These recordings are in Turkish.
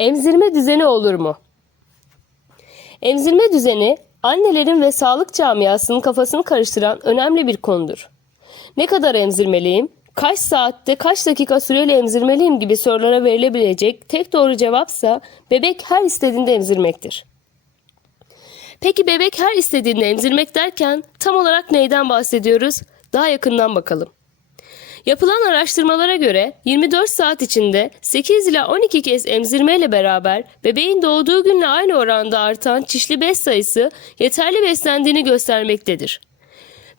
Emzirme düzeni olur mu? Emzirme düzeni annelerin ve sağlık camiasının kafasını karıştıran önemli bir konudur. Ne kadar emzirmeliyim? Kaç saatte kaç dakika süreyle emzirmeliyim gibi sorulara verilebilecek tek doğru cevapsa bebek her istediğinde emzirmektir. Peki bebek her istediğinde emzirmek derken tam olarak neyden bahsediyoruz? Daha yakından bakalım. Yapılan araştırmalara göre 24 saat içinde 8 ila 12 kez emzirmeyle beraber bebeğin doğduğu günle aynı oranda artan çişli bez sayısı yeterli beslendiğini göstermektedir.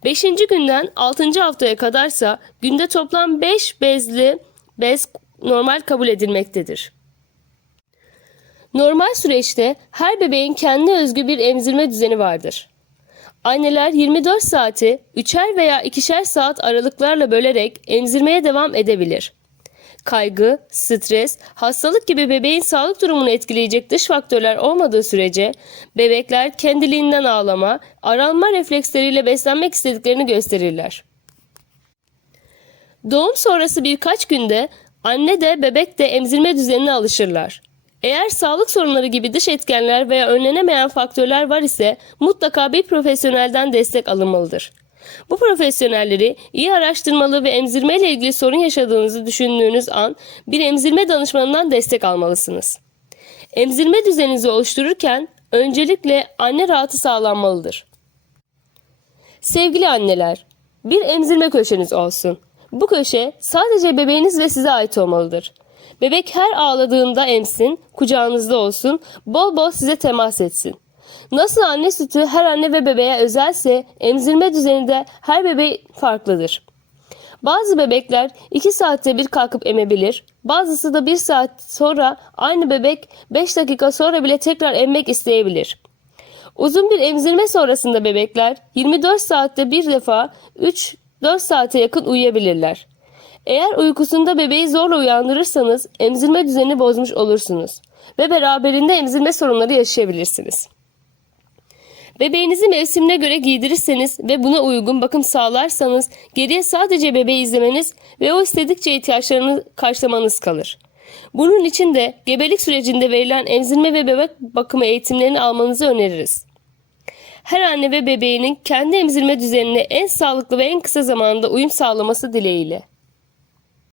5. günden 6. haftaya kadarsa günde toplam 5 bezli bez normal kabul edilmektedir. Normal süreçte her bebeğin kendine özgü bir emzirme düzeni vardır. Anneler 24 saati 3'er veya 2'şer saat aralıklarla bölerek emzirmeye devam edebilir. Kaygı, stres, hastalık gibi bebeğin sağlık durumunu etkileyecek dış faktörler olmadığı sürece bebekler kendiliğinden ağlama, aranma refleksleriyle beslenmek istediklerini gösterirler. Doğum sonrası birkaç günde anne de bebek de emzirme düzenine alışırlar. Eğer sağlık sorunları gibi dış etkenler veya önlenemeyen faktörler var ise mutlaka bir profesyonelden destek alınmalıdır. Bu profesyonelleri iyi araştırmalı ve emzirme ile ilgili sorun yaşadığınızı düşündüğünüz an bir emzirme danışmanından destek almalısınız. Emzirme düzeninizi oluştururken öncelikle anne rahatı sağlanmalıdır. Sevgili anneler, bir emzirme köşeniz olsun. Bu köşe sadece bebeğiniz ve size ait olmalıdır. Bebek her ağladığında emsin, kucağınızda olsun, bol bol size temas etsin. Nasıl anne sütü her anne ve bebeğe özelse emzirme düzeni de her bebeğe farklıdır. Bazı bebekler 2 saatte bir kalkıp emebilir, bazısı da 1 saat sonra aynı bebek 5 dakika sonra bile tekrar emmek isteyebilir. Uzun bir emzirme sonrasında bebekler 24 saatte bir defa 3-4 saate yakın uyuyabilirler. Eğer uykusunda bebeği zorla uyandırırsanız emzirme düzenini bozmuş olursunuz ve beraberinde emzirme sorunları yaşayabilirsiniz. Bebeğinizi mevsimine göre giydirirseniz ve buna uygun bakım sağlarsanız geriye sadece bebeği izlemeniz ve o istedikçe ihtiyaçlarını karşılamanız kalır. Bunun için de gebelik sürecinde verilen emzirme ve bebek bakımı eğitimlerini almanızı öneririz. Her anne ve bebeğinin kendi emzirme düzenine en sağlıklı ve en kısa zamanda uyum sağlaması dileğiyle.